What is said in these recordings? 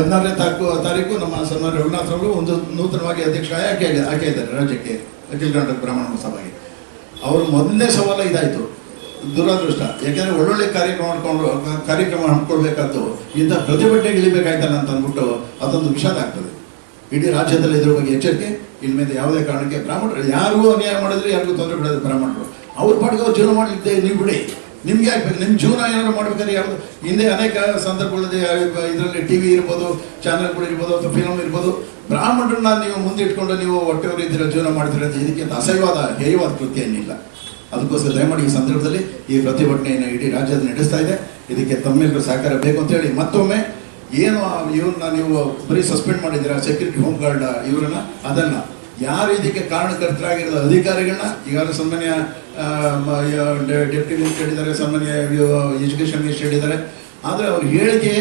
ಹದಿನಾರನೇ ತಾರೀಕು ತಾರೀಕು ನಮ್ಮ ಸನ್ಮಾನ್ಯ ರಘುನಾಥ್ ಒಂದು ನೂತನವಾಗಿ ಅಧ್ಯಕ್ಷ ಆಯ್ಕೆ ಆಯ್ಕೆ ಇದ್ದಾರೆ ರಾಜ್ಯಕ್ಕೆ, ಅಖಿಲ ಕರ್ನಾಟಕ ಬ್ರಾಹ್ಮಣ ಸಭೆಗೆ. ಅವರು ಮೊದಲನೇ ಸವಾಲ ಇದಾಯಿತು. ದುರಾದೃಷ್ಟ. ಯಾಕೆಂದ್ರೆ ಒಳ್ಳೊಳ್ಳೆ ಕಾರ್ಯಕ್ರಮ ಮಾಡ್ಕೊಂಡು ಕಾರ್ಯಕ್ರಮ ಹಮ್ಮಿಕೊಳ್ಬೇಕಾಯ್ತು ಇಂಥ ಪ್ರತಿಭಟನೆ ಇಳಿಬೇಕಾಯ್ತಲ್ಲ ಅಂತ ಅಂದ್ಬಿಟ್ಟು ಅದೊಂದು ವಿಷಾದ ಆಗ್ತದೆ. ಇಡೀ ರಾಜ್ಯದಲ್ಲಿ ಇದ್ರ ಬಗ್ಗೆ ಎಚ್ಚರಿಕೆ, ಇನ್ಮೇಲೆ ಯಾವುದೇ ಕಾರಣಕ್ಕೆ ಬ್ರಾಹ್ಮಣರು ಯಾರಿಗೂ ಅನ್ಯಾಯ ಮಾಡಿದ್ರೆ, ಯಾರಿಗೂ ತೊಂದರೆ ಕೊಡೋದು ಬ್ರಾಹ್ಮಣರು. ಅವ್ರ ಪಾಡಿಗೆ ಅವ್ರು ಜೀವನ ಮಾಡಲಿದ್ದೆ ನೀವು ಬಿಡಿ. ನಿಮ್ಗೆ ಯಾಕೆ ನಿಮ್ಮ ಜೀವನ ಏನಾದ್ರು ಮಾಡ್ಬೇಕಾದ್ರೆ ಯಾವುದು ಹಿಂದೆ ಅನೇಕ ಸಂದರ್ಭಗಳಲ್ಲಿ ಇದರಲ್ಲಿ ಟಿ ವಿ ಇರ್ಬೋದು ಚಾನಲ್ಗಳು ಇರ್ಬೋದು, ಅಥವಾ ಫಿಲಮ್ ಇರ್ಬೋದು, ಬ್ರಾಹ್ಮಣರನ್ನ ನೀವು ಮುಂದೆ ಇಟ್ಕೊಂಡು ನೀವು ಹೊಟ್ಟೆವರು ಇದ್ದೀರ ಜೀವನ ಮಾಡ್ತೀರ ಅಂತ ಇದಕ್ಕಿಂತ ಅಸಹ್ಯವಾದ, ಹೇಯವಾದ ಕೃತ್ಯ ಏನಿಲ್ಲ. ಅದಕ್ಕೋಸ್ಕರ ದಯಮಾಡಿ ಈ ಸಂದರ್ಭದಲ್ಲಿ ಈ ಪ್ರತಿಭಟನೆಯನ್ನು ಇಡೀ ರಾಜ್ಯದ ನಡೆಸ್ತಾ ಇದೆ. ಇದಕ್ಕೆ ತಮ್ಮೆಲ್ಲರೂ ಸಹಕಾರ ಬೇಕು ಅಂತ ಹೇಳಿ ಮತ್ತೊಮ್ಮೆ ಏನು ಇವ್ರನ್ನ ನೀವು ಬರೀ ಸಸ್ಪೆಂಡ್ ಮಾಡಿದ್ದೀರಾ? ಸೆಕ್ಯೂರಿಟಿ ಹೋಮ್ ಗಾರ್ಡ್ ಇವರನ್ನ? ಅದಲ್ಲ ಯಾರು ಇದಕ್ಕೆ ಕಾರಣಕರ್ತರಾಗಿರೋ ಅಧಿಕಾರಿಗಳನ್ನ, ಈಗಾಗಲೇ ಸಾಮಾನ್ಯ ಡೆಪ್ಟಿ ಮಿನಿಸ್ಟರ್ ಹೇಳಿದ್ದಾರೆ ಸಾಮಾನ್ಯ ಎಜುಕೇಶನ್ ಮಿನಿಸ್ಟರ್ ಹೇಳಿದ್ದಾರೆ. ಆದರೆ ಅವ್ರ ಹೇಳಿಕೆ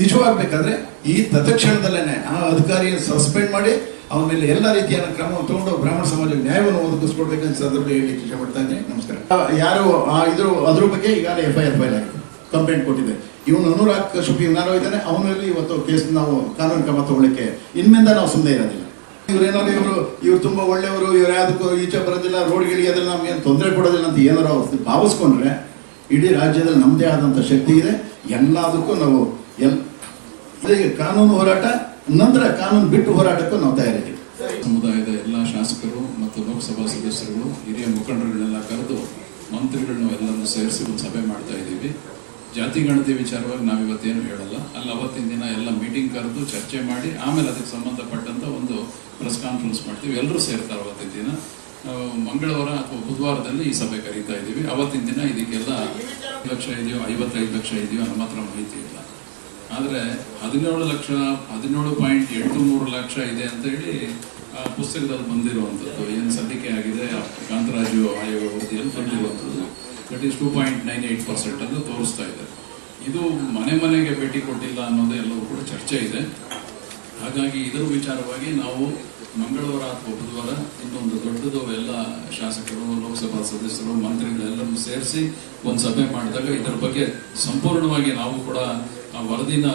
ನಿಜವಾಗಬೇಕಾದ್ರೆ ಈ ತತ್ಕ್ಷಣದಲ್ಲೇ ಆ ಅಧಿಕಾರಿಯನ್ನು ಸಸ್ಪೆಂಡ್ ಮಾಡಿ ಅವನ ಮೇಲೆ ಎಲ್ಲ ರೀತಿಯ ಕ್ರಮವನ್ನು ತಗೊಂಡು ಬ್ರಾಹ್ಮಣ ಸಮಾಜಕ್ಕೆ ನ್ಯಾಯವನ್ನು ಒದಗಿಸ್ಕೊಡ್ಬೇಕಂತ ಸಂದರ್ಭದಲ್ಲಿ ಹೇಳಲಿಕ್ಕೆ ಇಷ್ಟಪಡ್ತಾ ಇದ್ದೀನಿ. ನಮಸ್ಕಾರ. ಯಾರು ಇದ್ರ, ಅದ್ರ ಬಗ್ಗೆ ಈಗಾಗಲೇ ಎಫ್ ಐ ಆರ್ ಫೈಲ್ ಆಗಿದೆ. ಕಂಪ್ಲೇಂಟ್ ಕೊಟ್ಟಿದೆ. ಇವನು ಅನುರಾಗ್ ಇವನಾರೋ ಇದ್ದಾನೆ. ಅವನಲ್ಲಿ ಇವತ್ತು ಕೇಸ್ ನಾವು ಕಾನೂನು ಕ್ರಮ ತಗೊಳ್ಳಿಕ್ಕೆ ಇನ್ಮಿಂದ ನಾವು ಸುಮ್ಮನೆ ಇರೋದಿಲ್ಲ. ಇವ್ರೇನಾದ್ರು ಇವರು, ಇವ್ರು ತುಂಬಾ ಒಳ್ಳೆಯವರು, ಇವ್ರು ಯಾವುದಕ್ಕೂ ಈಚೆ ಬರೋದಿಲ್ಲ ರೋಡ್ಗಳಿಗೆ ಅದೆಲ್ಲ ನಮ್ಗೆ ಏನು ತೊಂದರೆ ಕೊಡೋದಿಲ್ಲ ಅಂತ ಏನಾರು ಭಾವಿಸ್ಕೊಂಡ್ರೆ ಇಡೀ ರಾಜ್ಯದಲ್ಲಿ ನಮ್ಮದೇ ಆದಂಥ ಶಕ್ತಿ ಇದೆ. ಎಲ್ಲದಕ್ಕೂ ನಾವು ಎಲ್ ಈಗ ಕಾನೂನು ಹೋರಾಟ, ನಂತರ ಕಾನೂನು ಬಿಟ್ಟು ಹೋರಾಟಕ್ಕೂ ನಾವು ತಯಾರಿದ್ದೀವಿ. ಸಮುದಾಯದ ಎಲ್ಲ ಶಾಸಕರು ಮತ್ತು ಲೋಕಸಭಾ ಸದಸ್ಯರುಗಳು, ಹಿರಿಯ ಮುಖಂಡರುಗಳನ್ನೆಲ್ಲ ಕರೆದು ಮಂತ್ರಿಗಳನ್ನ ಎಲ್ಲರನ್ನು ಸೇರಿಸಿ ಒಂದು ಸಭೆ ಮಾಡ್ತಾ ಇದ್ದೀವಿ. ಜಾತಿ ಗಣತಿ ವಿಚಾರವಾಗಿ ನಾವು ಇವತ್ತೇನು ಹೇಳಲ್ಲ. ಅಲ್ಲಿ ಅವತ್ತಿನ ದಿನ ಎಲ್ಲ ಮೀಟಿಂಗ್ ಕರೆದು ಚರ್ಚೆ ಮಾಡಿ, ಆಮೇಲೆ ಅದಕ್ಕೆ ಸಂಬಂಧಪಟ್ಟಂಥ ಒಂದು ಪ್ರೆಸ್ ಕಾನ್ಫರೆನ್ಸ್ ಮಾಡ್ತೀವಿ. ಎಲ್ಲರೂ ಸೇರ್ತಾರೆ ಅವತ್ತಿನ ದಿನ. ಮಂಗಳವಾರ ಅಥವಾ ಬುಧವಾರದಲ್ಲಿ ಈ ಸಭೆ ಕರೀತಾ ಇದ್ದೀವಿ. ಅವತ್ತಿನ ದಿನ ಇದಕ್ಕೆಲ್ಲ ಲಕ್ಷ ಇದೆಯೋ, ಐವತ್ತೈದು ಲಕ್ಷ ಇದೆಯೋ ನಮ್ಮ ಹತ್ರ ಮಾಹಿತಿ ಇಲ್ಲ. ಆದರೆ ಹದಿನೇಳು ಲಕ್ಷ, ಹದಿನೇಳು ಪಾಯಿಂಟ್ ಎಂಟು ಮೂರು ಲಕ್ಷ ಇದೆ ಅಂತ ಹೇಳಿ ಆ ಪುಸ್ತಕದಲ್ಲಿ ಬಂದಿರುವಂಥದ್ದು. ಏನು ಸಲ್ಲಿಕೆ ಆಗಿದೆ ಕಾಂತರಾಜು ಆಯೋಗ ವರದಿಯಲ್ಲಿ ಬಂದಿರುವಂಥದ್ದು. That is two point nine eight percent ಅಂತ ತೋರಿಸ್ತಾ ಇದೆ. ಇದು ಮನೆ ಮನೆಗೆ ಭೇಟಿ ಕೊಟ್ಟಿಲ್ಲ ಅನ್ನೋದು ಎಲ್ಲವೂ ಕೂಡ ಚರ್ಚೆ ಇದೆ. ಹಾಗಾಗಿ ಇದರ ವಿಚಾರವಾಗಿ ನಾವು ಮಂಗಳವಾರ ಅಥವಾ ಬುಧವಾರ ಇನ್ನೊಂದು ದೊಡ್ಡದು ಎಲ್ಲ ಶಾಸಕರು, ಲೋಕಸಭಾ ಸದಸ್ಯರು, ಮಂತ್ರಿಗಳೆಲ್ಲರನ್ನು ಸೇರಿಸಿ ಒಂದು ಸಭೆ ಮಾಡಿದಾಗ ಇದರ ಬಗ್ಗೆ ಸಂಪೂರ್ಣವಾಗಿ ನಾವು ಕೂಡ ಆ ವರದಿನ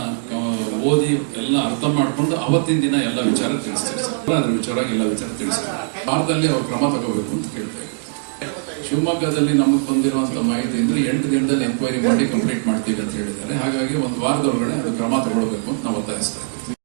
ಓದಿ ಎಲ್ಲ ಅರ್ಥ ಮಾಡ್ಕೊಂಡು ಅವತ್ತಿನ ದಿನ ಎಲ್ಲ ವಿಚಾರ ತಿಳಿಸ್ತೀವಿ. ಅದ್ರ ವಿಚಾರವಾಗಿ ಎಲ್ಲ ವಿಚಾರ ತಿಳಿಸ್ತೀವಿ. ವಾರದಲ್ಲಿ ಅವ್ರು ಕ್ರಮ ತಗೋಬೇಕು ಅಂತ ಕೇಳ್ತಾ ಇದ್ದೀವಿ ಶಿವಮೊಗ್ಗದಲ್ಲಿ ನಮಗೆ ಬಂದಿರುವಂತ ಮಾಹಿತಿ ಅಂದ್ರೆ ಎಂಟು ದಿನದಲ್ಲಿ ಎಂಕ್ವೈರಿ ಮಾಡಿ ಕಂಪ್ಲೀಟ್ ಮಾಡ್ತೀವಿ ಅಂತ ಹೇಳಿದ್ದಾರೆ. ಹಾಗಾಗಿ ಒಂದು ವಾರದೊಳಗಡೆ ಅದು ಕ್ರಮ ತಗೊಳ್ಬೇಕು ಅಂತ ನಾವು ಒತ್ತಾಯಿಸ್ತಾ ಇದ್ದೀವಿ.